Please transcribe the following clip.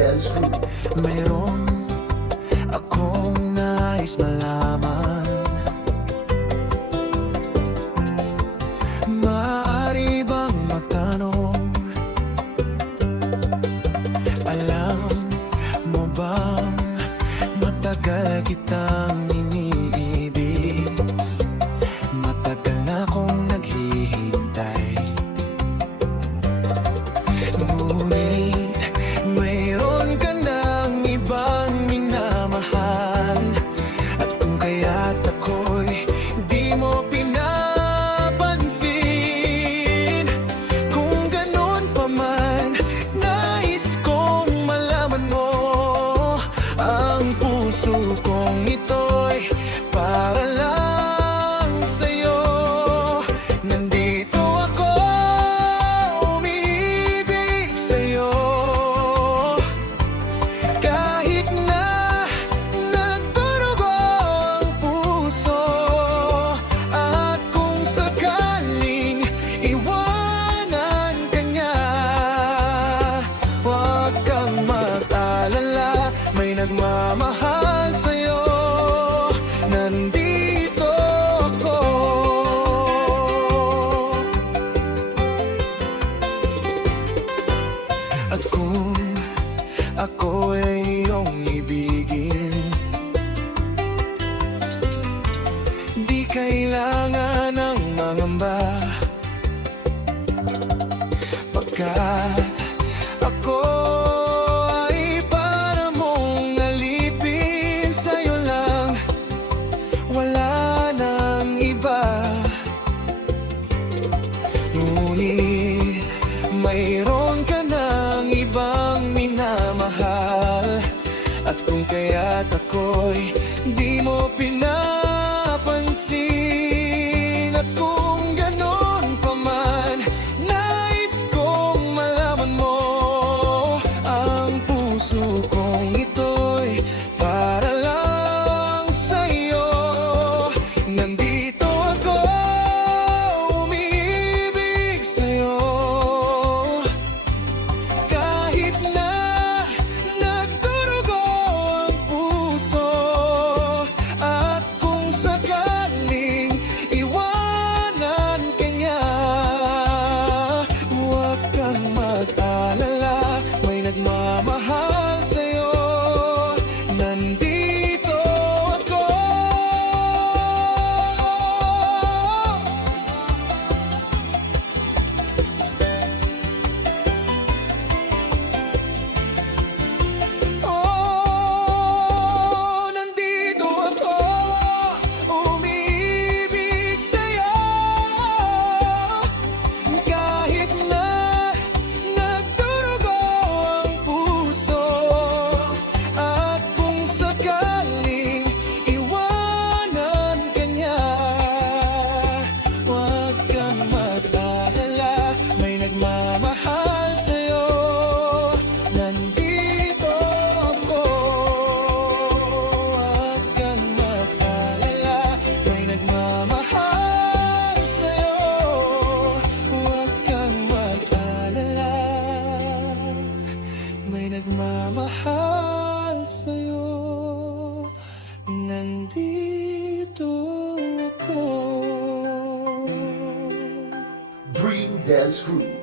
Dance Crew. Mayroon akong nais malaman. Maaari bang magtanong? Alam mo bang matagal kitang iniibig? Matagal na akong naghihintay. Ngunit mayroon ka ng ibang minamahal. At kung kaya't ako'y di mo pinapansin, kung ganun pa man, nais kong malaman mo. Ang puso kong ito'y para lang sa'yo. Nandito ako, umiibig sa'yo. Kahit na nagdurugo ang puso, at kung sakaling iwanan ka niya, huwag kang mag-alala, may nagmamahal sa'yo. Nandito ako. At kung ako ay iyong ibigin, di kailangan ng mangamba, pagkat ako ay para mong alipin. Sa'yo lang, wala nang iba. Ngunit mayroon ka ng ibang minamahal. At kung kaya't ako'y di mo pinapansin, at kung ganon pa man, nais kong malaman mo. Ang puso kong ito'y para lang sa'yo. Nandito ako, umiibig sa'yo. Kahit na nagdurugo ang puso, at kung sakaling iwanan ka niya, huwag kang mag-alala, may nagmamahal sa'yo. Nandito ako. Oh, nandito ako, umiibig sa'yo. Kahit na nagdurugo ang puso, at kung sakaling iwanan ka niya, huwag kang mag-alala, may nagmamahal sa'yo. Nandito ako. Huwag kang mag-alala, may nagmamahal sa'yo. Huwag kang mag-alala, may nagmamahal sa'yo. Nandito ako. Dream Dance Crew.